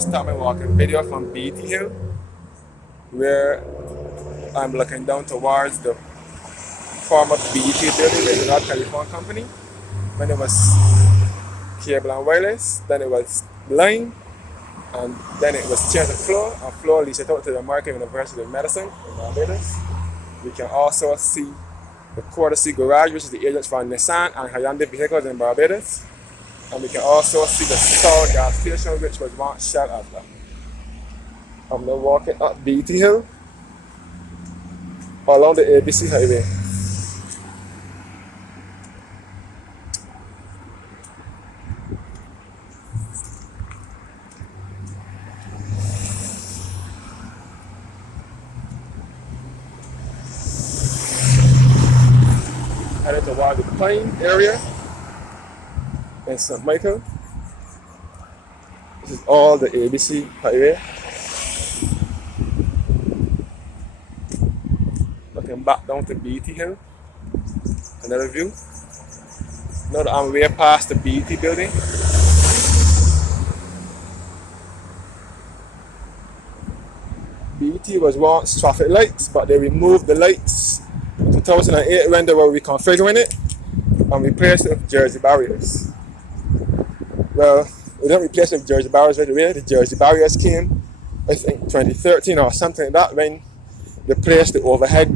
start my walking video from BT Hill, where I'm looking down towards the former BT building, the United Telephone Company. When it was cable and wireless, then it was line, and then it was changed to floor, and floor leads it out to the American University of Medicine in Barbados. We can also see the courtesy garage, which is the agents for Nissan and Hyundai vehicles in Barbados. And we can also see the Star gas station, which was once Shell as well. I'm now walking up BT Hill along the ABC highway. Headed toward the plain area in St. Michael. This is all the ABC highway. Looking back down to BT Hill. Another view. Now that I'm way past the BT building. BT was once traffic lights, but they removed the lights in 2008 when they were reconfiguring it and replaced it with Jersey barriers. Well, we didn't replace it with Jersey barriers right away. The Jersey barriers came, I think, 2013 or something like that, when they placed the overhead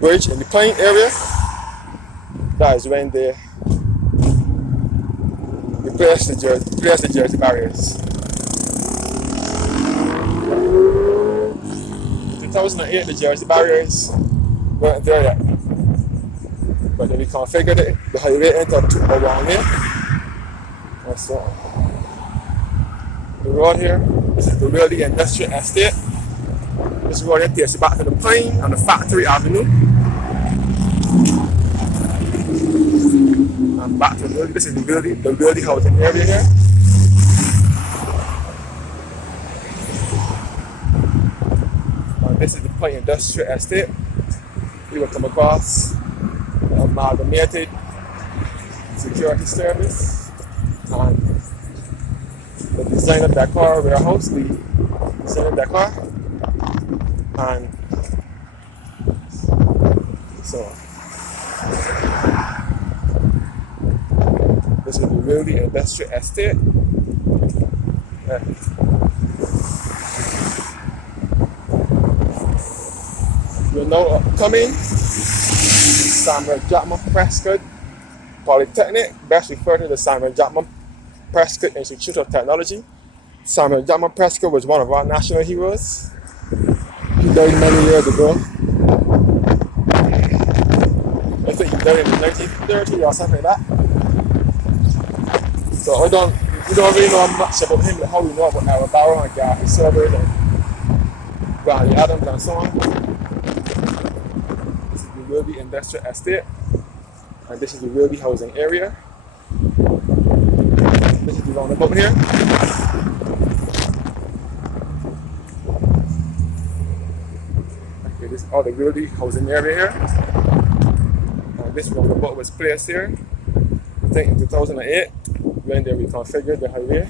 bridge in the plain area. That is when they replaced the Jersey barriers. In 2008, the Jersey barriers weren't there yet, but they reconfigured it, the highway into a one lane. And so on. The road here, this is the really industrial estate. This road here takes you back to the plain and the factory avenue. And back to the building. This is the building housing area here. And this is the plain industrial estate. You will come across an amalgamated security service and the designer decor warehouse, the designer decor, and so on. This is the really industrial estate. We're now coming Samuel Jackman Prescott Polytechnic, best referred to the Samuel Jackman Prescott Institute of Technology. Samuel Jackman Prescott was one of our national heroes. He died many years ago. I think he died in 1930 or something like that. So we don't really know much about him, like how we know about Barbados and Garfield servers and Granny Adams and so on. This is the Wilby Industrial Estate, and this is the Wilby housing area. This is the roundabout here. Okay, this is all the Wilby housing area here. And this roundabout was placed here, I think in 2008, when they reconfigured the highway.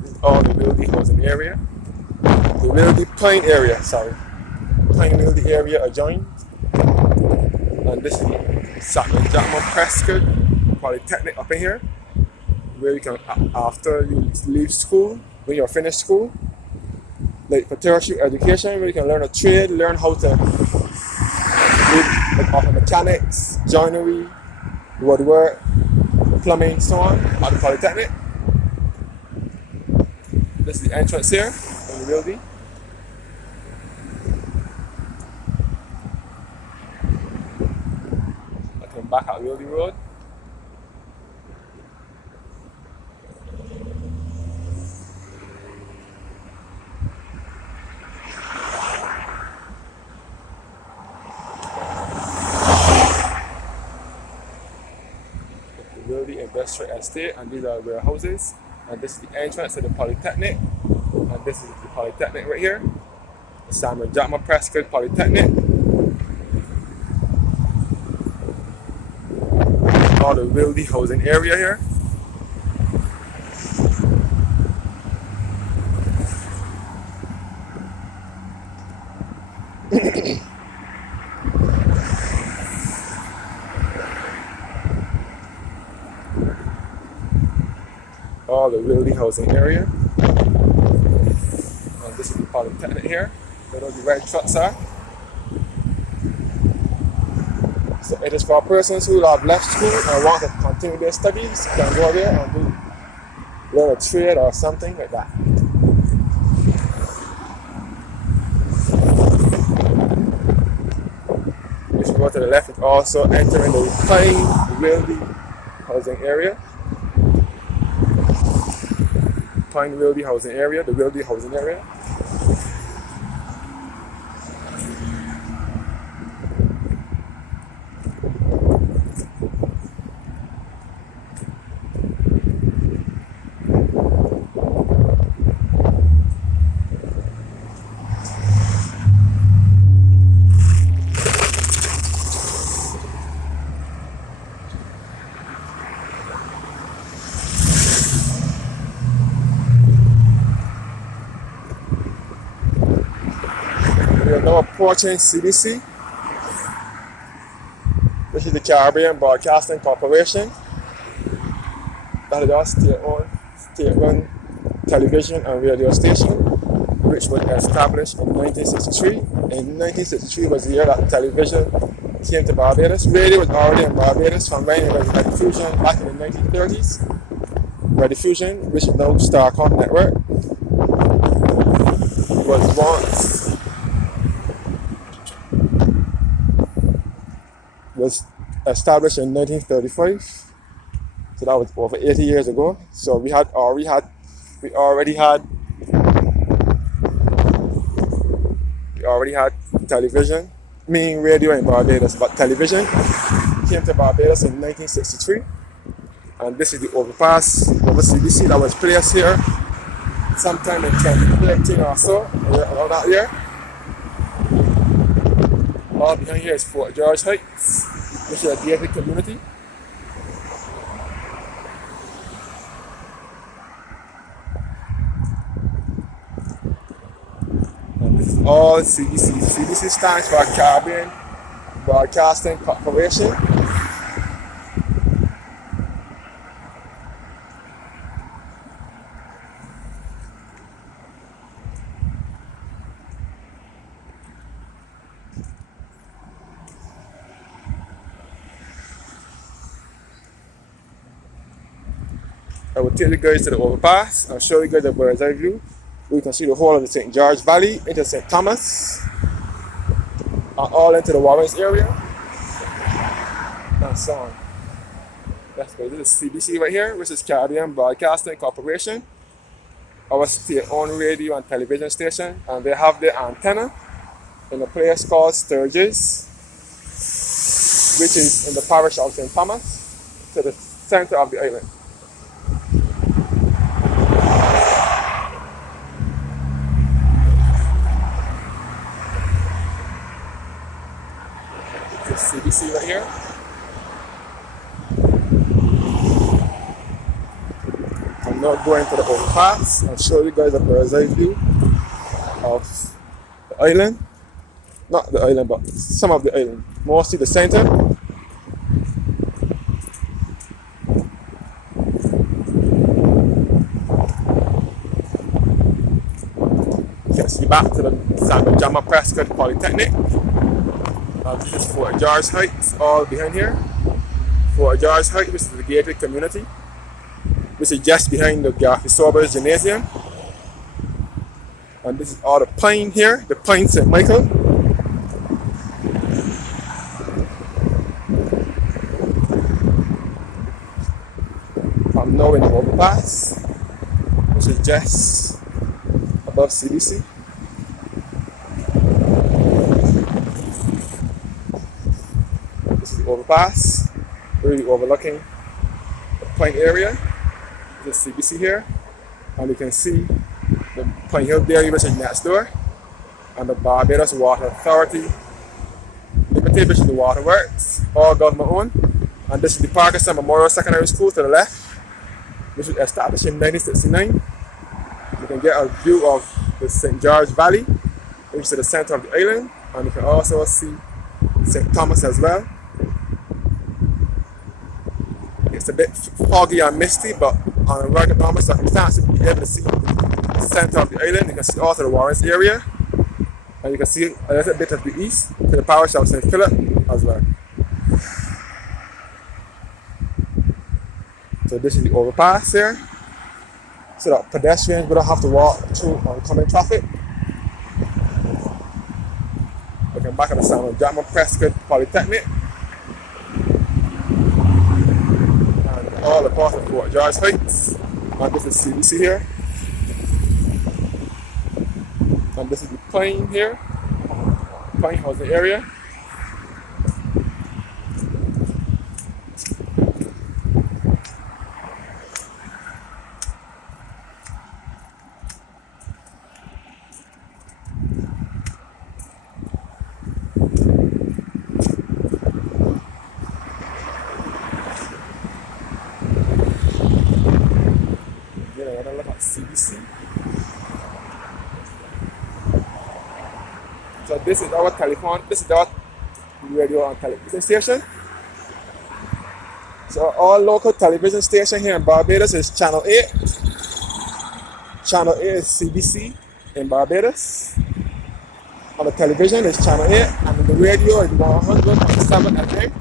This is all the Wilby housing area. The Wilby Plain area, sorry. Plain Wilby area adjoined. And this is the Samuel Jackman Prescott Polytechnic up in here, where you can, after you leave school, when you're finished school, like for tertiary education, where you can learn a trade, learn how to do like auto mechanics, joinery, woodwork, plumbing, so on, at the Polytechnic. This is the entrance here in the Wilby. Looking back at Wilby Road. The industrial estate, and these are warehouses, and this is the entrance to the Polytechnic, and this is the Polytechnic right here, the Samuel Jackman Prescott Polytechnic. All the Wilby housing area here. called the Wildy housing area. And this is the polytechnic here, where those red trucks are. So it is for persons who have left school and want to continue their studies, can go there and learn a trade or something like that. If you go to the left, it's also entering the Pine Wildy housing area. Pine Wildy housing area, the Wildy housing area. We are now approaching CBC, which is the Caribbean Broadcasting Corporation. That is our state-run television and radio station, which was established in 1963. In 1963 was the year that television came to Barbados. Radio was already in Barbados from when it was Rediffusion back in the 1930s. Rediffusion, which is now Starcom Network, was established in 1935, so that was over 80 years ago. So we already had television, meaning radio in Barbados, but television came to Barbados in 1963, and this is the overpass over CBC that was placed here sometime in 2013 or so, around that year. All behind here is Fort George Heights, which is a gated community. And this is all CBC. CBC stands for Caribbean Broadcasting Corporation. I will take you guys to the overpass and show you guys the bird's eye view. We can see the whole of the St. George Valley into St. Thomas and all into the Warrens area and so on. That's good. This is CBC right here, which is Caribbean Broadcasting Corporation, our state-owned radio and television station, and they have their antenna in a place called Sturgis, which is in the parish of St. Thomas, to the center of the island. CBC right here. I'm now going to the overpass and show you guys a bird's eye view of the island. Not the island, but some of the island. Mostly the center. You can see back to the Sandra Jama Prescott Polytechnic. This is Fort George Heights, all behind here. Fort George Heights, which is the gated community, which is just behind the Garfield Sorbers Gymnasium. And this is all the Pine here, the Pine St. Michael. I'm now in the overpass, which is just above CBC. Overpass, really overlooking the Pine area. This is CBC here, and you can see the Pine Hill Dairy, which is next door, and the Barbados Water Authority Limited, which is the waterworks, all government owned. And this is the Parkinson Memorial Secondary School to the left, which was established in 1969. You can get a view of the St. George Valley, which is the center of the island, and you can also see St. Thomas as well. It's a bit foggy and misty, but on a rugged normal circumstance, you'll be able to see the center of the island. You can see also the Warrens area. And you can see a little bit of the east to the power shop St. Philip as well. So this is the overpass here. So that pedestrians would not have to walk through oncoming traffic. Looking back at the Samuel Jackman Prescott Polytechnic. And all across the Fort George Heights. And this is CBC here. And this is the Pine here. Pine housing area. Another look at CBC. So this is our telephone, this is our radio and television station. So our local television station here in Barbados is Channel 8. Channel 8 is CBC in Barbados. On the television is Channel 8, and on the radio is 100.7 FM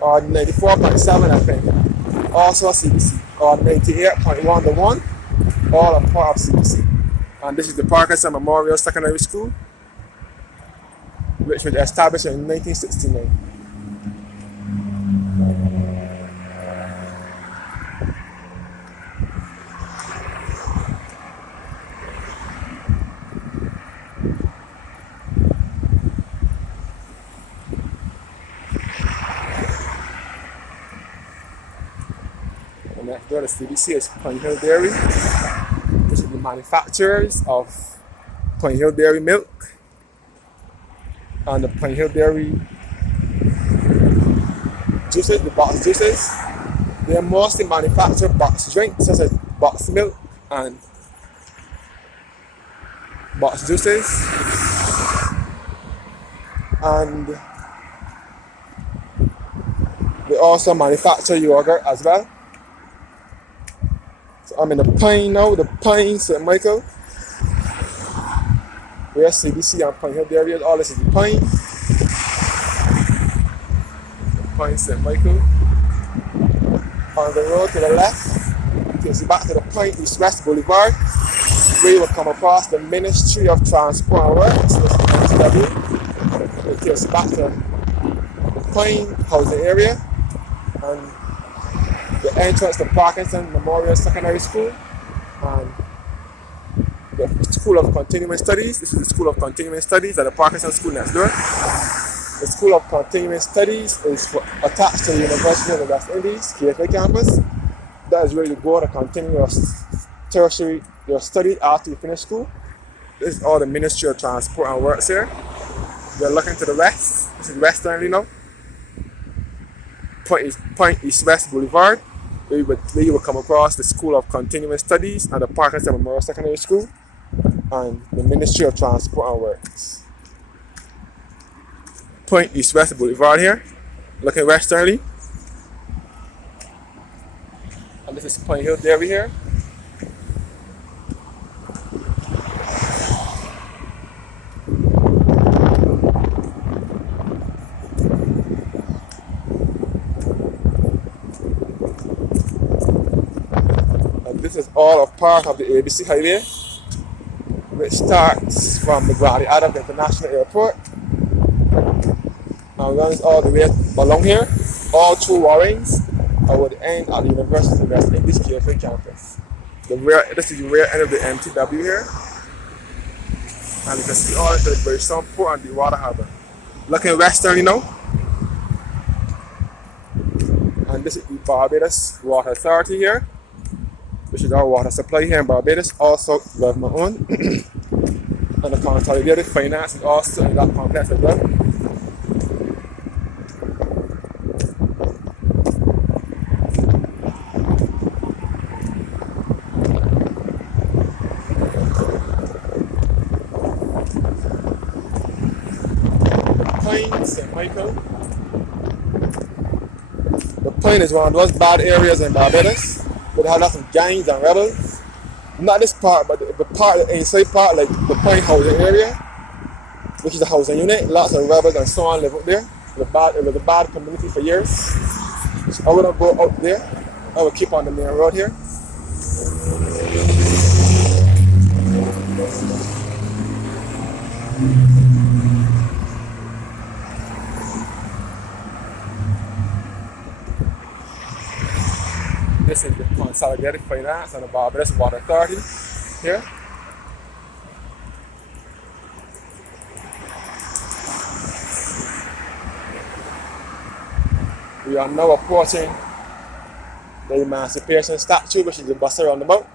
or 94.7 FM. Also CBC, or 98.1 to 1, all are part of CBC. And this is the Parkinson Memorial Secondary School, which was established in 1969. And next door to CBC is Pine Hill Dairy. This is the manufacturers of Pine Hill Dairy milk and the Pine Hill Dairy juices, the box juices. They mostly manufacture box drinks such as box milk and box juices. And they also manufacture yogurt as well. So I'm in the Pine now, the Pine St. Michael. Where CBC and Pine Hill Dairy is. All this is the Pine. The Pine St. Michael. On the road to the left, it takes you back to the Pine East West Boulevard, where you will come across the Ministry of Transport and Works, this is MTW. It takes you back to the Pine housing area and the entrance to Parkinson Memorial Secondary School and the School of Continuing Studies. This is the School of Continuing Studies at the Parkinson School next door. The School of Continuing Studies is attached to the University of the West Indies, KFA campus. That is where you go to continue your tertiary, your study after you finish school. This is all the Ministry of Transport and Works here. You're looking to the west. This is westernly now. Point East West Boulevard, where you will come across the School of Continuing Studies and the Parkinson Memorial Secondary School and the Ministry of Transport and Works. Point East West Boulevard here, looking westernly. And this is Pine Hill Dairy here. This is all a part of the ABC Highway, which starts from the Granny Adams International Airport and runs all the way along here, all through Warrens, and would end at the University of the West Indies KFA campus. This is the rear end of the MTW here, and you can see all into the British Port and the water harbour. Looking western, and this is the Barbados Water Authority here, which is our water supply here in Barbados, also government owned. And the consolidated finance is also in that complex as well. Pine St. Michael. The Pine is one of those bad areas in Barbados. but they have lots of gangs and rebels. Not this part, but the part, the inside part, like the point housing area, which is a housing unit. Lots of rebels and so on live up there. It was a bad community for years. So I wouldn't go out there. I would keep on the main road here. This is the Consolidated Finance and the Barbados Water Authority here. We are now approaching the Emancipation statue, which is the Bussa Roundabout.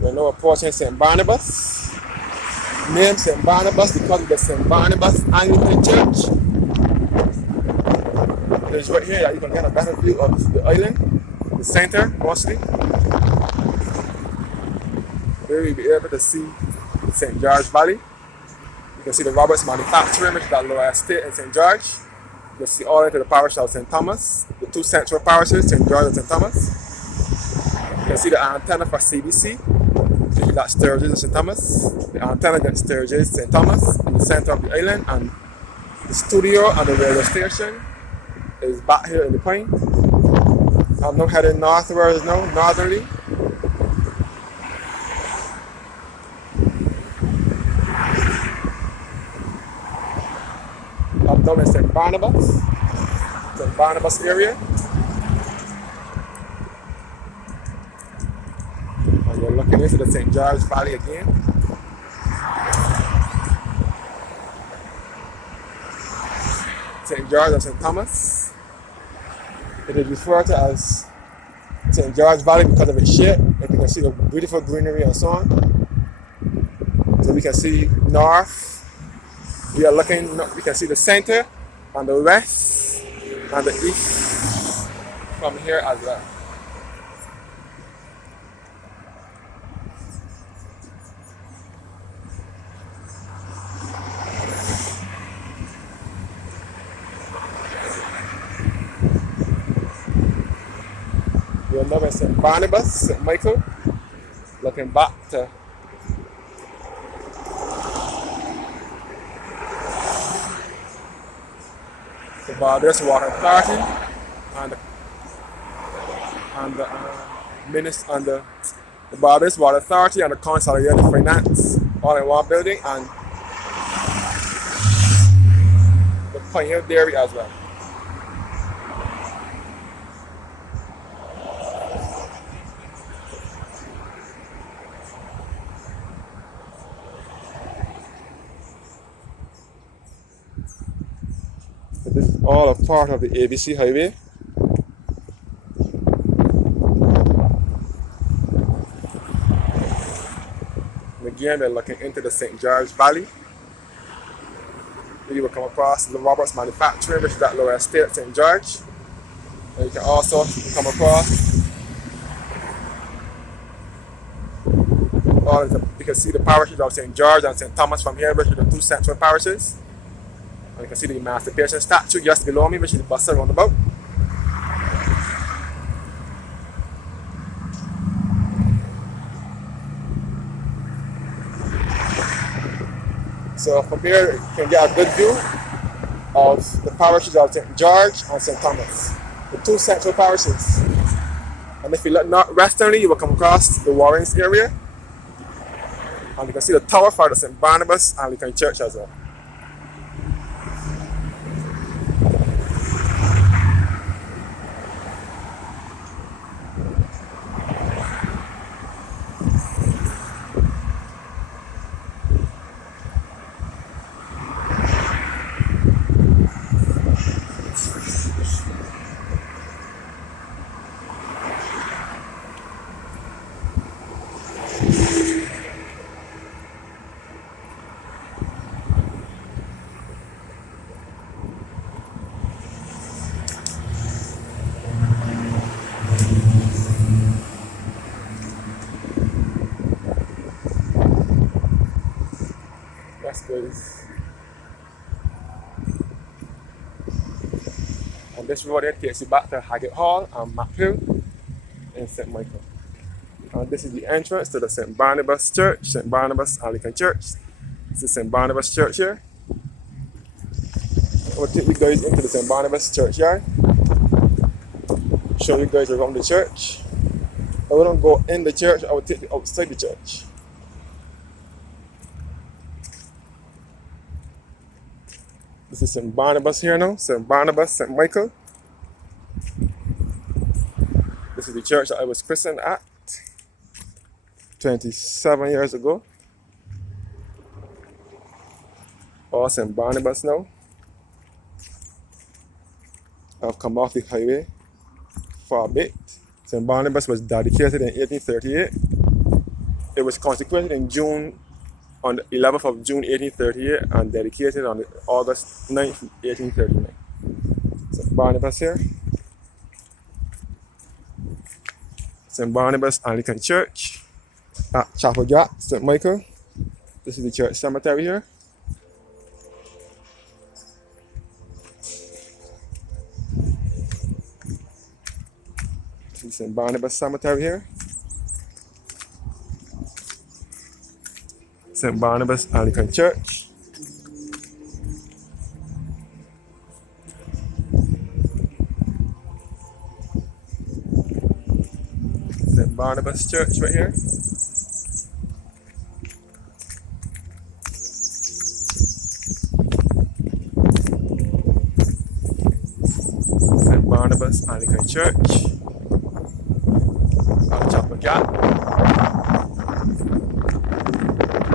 We're now approaching St. Barnabas. Named St. Barnabas because of the St. Barnabas Anglican Church. It's right here that you can get a better view of the island, the center mostly. There you'll be able to see St. George Valley. You can see the Roberts Manufacturing, which is that lower estate in St. George. You'll see all into the parish of St. Thomas, the two central parishes, St. George and St. Thomas. You can see the antenna for CBC, which is that Sturgis and St. Thomas. The antenna against Sturgis, St. Thomas, in the center of the island, and the studio and the radio station is back here in the point. I'm now heading northwards now, northerly. I'm down in St. Barnabas area. And you're looking into the St. George Valley again. St. George and St. Thomas. It is referred to as St. George Valley because of its shape. And you can see the beautiful greenery and so on. So we can see north. We can see the center and the west and the east from here as well. We're now in St. Barnabas, St. Michael, looking back to the Barbados Water Authority and the Barbados Water Authority and the Consolidated Finance all in one building, and the Pioneer Dairy as well. So this is all a part of the ABC highway. And again, we're looking into the St. George Valley. You will come across the Roberts Manufacturing, which is that lower estate, St. George. And you can also come across you can see the parishes of St. George and St. Thomas from here, which are the two central parishes. And you can see the Emancipation statue just below me, which is the Bussa Roundabout. So from here, you can get a good view of the parishes of St. George and St. Thomas, the two central parishes. And if you look westernly, you will come across the Warrens area. And you can see the tower for the St. Barnabas Anglican Church as well. is, and this road here takes you back to Haggett Hall and Map Hill in St. Michael. And this is the entrance to the St. Barnabas Church, St. Barnabas Anglican Church. This is St. Barnabas Church here. I will take you guys into the St. Barnabas churchyard, show you guys around the church. I wouldn't go in the church, I would take you outside the church. This is St. Barnabas here now, St. Barnabas, St. Michael. This is the church that I was christened at 27 years ago. Or St. Barnabas now. I've come off the highway for a bit. St. Barnabas was dedicated in 1838. It was consecrated in June, on the 11th of June 1838, and dedicated on August 9th, 1839. St. Barnabas here. St. Barnabas Anglican Church at Chapel Gap, St. Michael. This is the church cemetery here. This is St. Barnabas Cemetery here. St. Barnabas Anglican Church. St. Barnabas Church right here. St. Barnabas Anglican Church at Chapel Gap.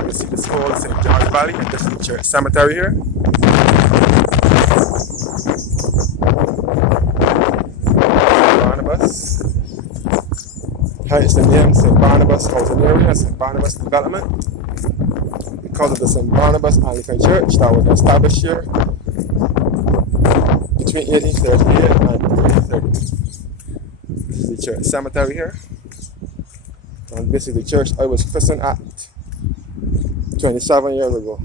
You see this whole St. George Valley, and this is the church cemetery here. Barnabas. Hence the name St. Barnabas Housing Area, St. Barnabas Development, because of the St. Barnabas Anglican Church that was established here between 1838 and 1830. This is the church cemetery here, and this is the church I was christened at 27 years ago.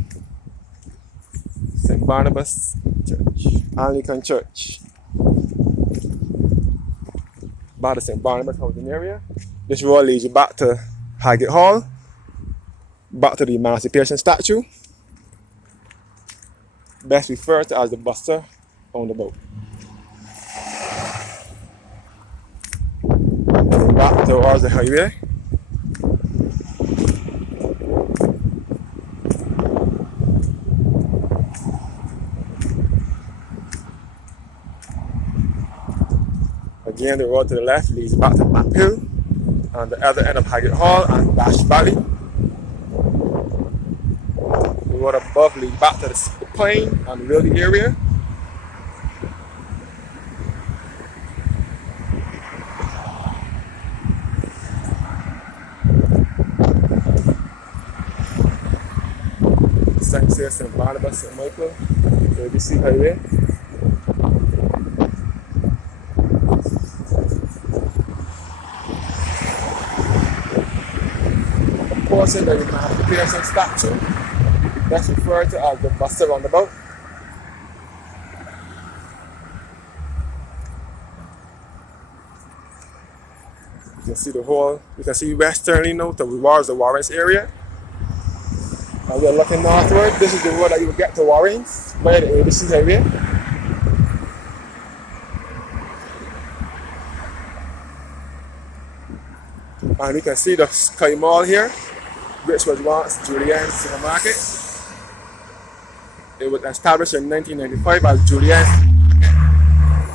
St. Barnabas Church, Anglican Church, by the St. Barnabas Housing Area. This road leads you back to Haggett Hall, back to the Emancipation statue, best referred to as the Bussa Roundabout. And then back towards the highway. Again, the road to the left leads back to Map Hill, and the other end of Haggett Hall and Dash Valley. The road above leads back to the plain and Wildy area. St. St. Barnabas, St. Michael, ABC Highway. In the Emancipation statue, that's referred to as the Bussa Roundabout. You can see the whole, you can see westernly now towards the Warrens area. And we're looking northward. This is the road that you will get to Warrens by the ABC highway. And you can see the Sky Mall here, which was once Julien's supermarket. It was established in 1995 as Julien's,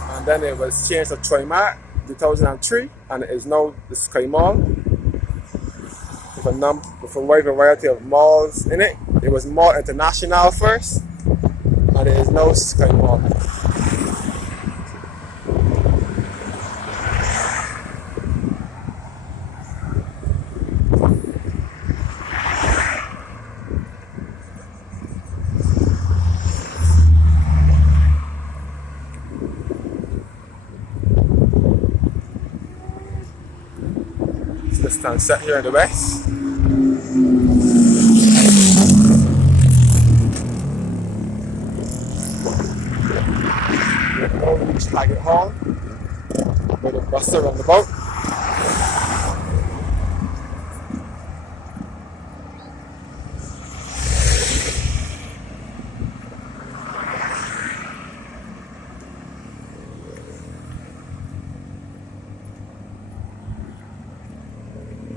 and then it was changed to Trimark in 2003, and it is now the Sky Mall with a wide variety of malls in it. It was Mall International first, and it is now Sky Mall. The sunset here in the west. Now we reach Haggett Hall with the Bussa Roundabout.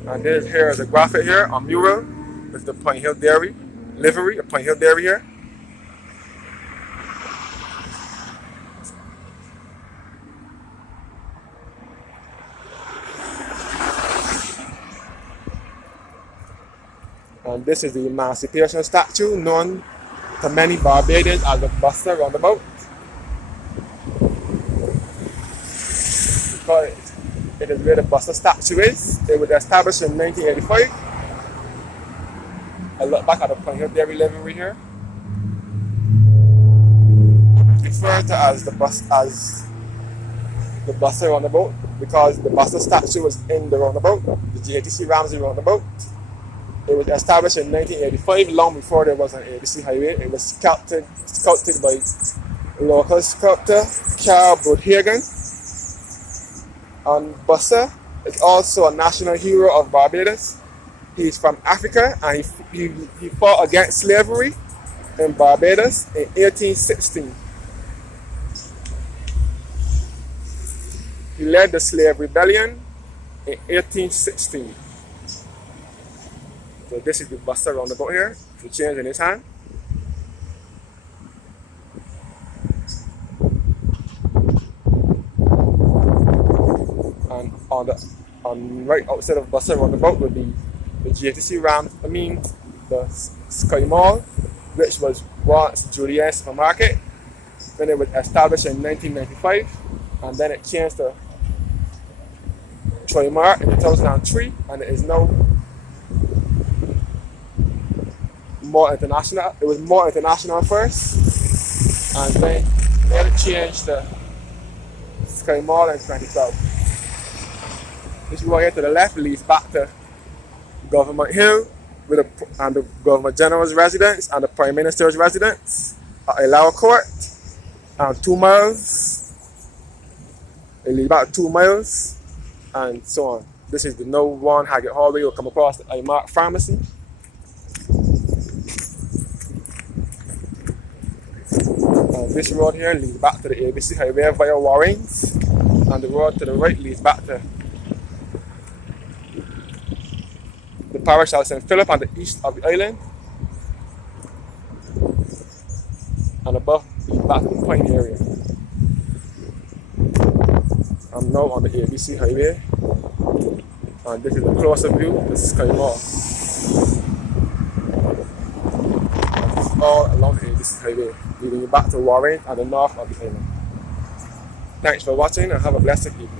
And this here is a graphic here, a mural with the Point Hill Dairy livery, a Point Hill Dairy here. And this is the Emancipation statue, known to many Barbadians as the Bussa Roundabout. Because it is where the Bussa statue is. It was established in 1985. I look back at the Point Hill Dairy livery here. Referred to as the Bussa Roundabout because the Bussa statue was in the roundabout, the GATC Ramsey Roundabout. It was established in 1985, long before there was an ABC highway. It was sculpted by local sculptor Carl Budhagen. And Bussa is also a national hero of Barbados. He's from Africa and he fought against slavery in Barbados in 1816. He led the slave rebellion in 1816. So this is the Bussa Roundabout here, the chains in his hand. And on right outside of Bussa Roundabout would be the GATC the Sky Mall, which was once Julien's supermarket. Then it was established in 1995, and then it changed to Troy Mart in 2003, and it is now more international. It was more international first, and then it changed to Sky Mall in 2012. This road here to the left leads back to Government Hill and the Governor General's residence and the Prime Minister's residence at Ilawa Court. And 2 miles. It leads back 2 miles and so on. This is the No 1 Haggett Hallway. You'll come across the IMARC Pharmacy. And this road here leads back to the ABC Highway via Warrens. And the road to the right leads back to the parish of St. Philip on the east of the island. And above leads back to the Point area. I'm now on the ABC Highway. And this is a closer view of the Sky Mall. It's all along the ABC Highway, leading you back to Warren and the north of the island. Thanks for watching and have a blessed evening.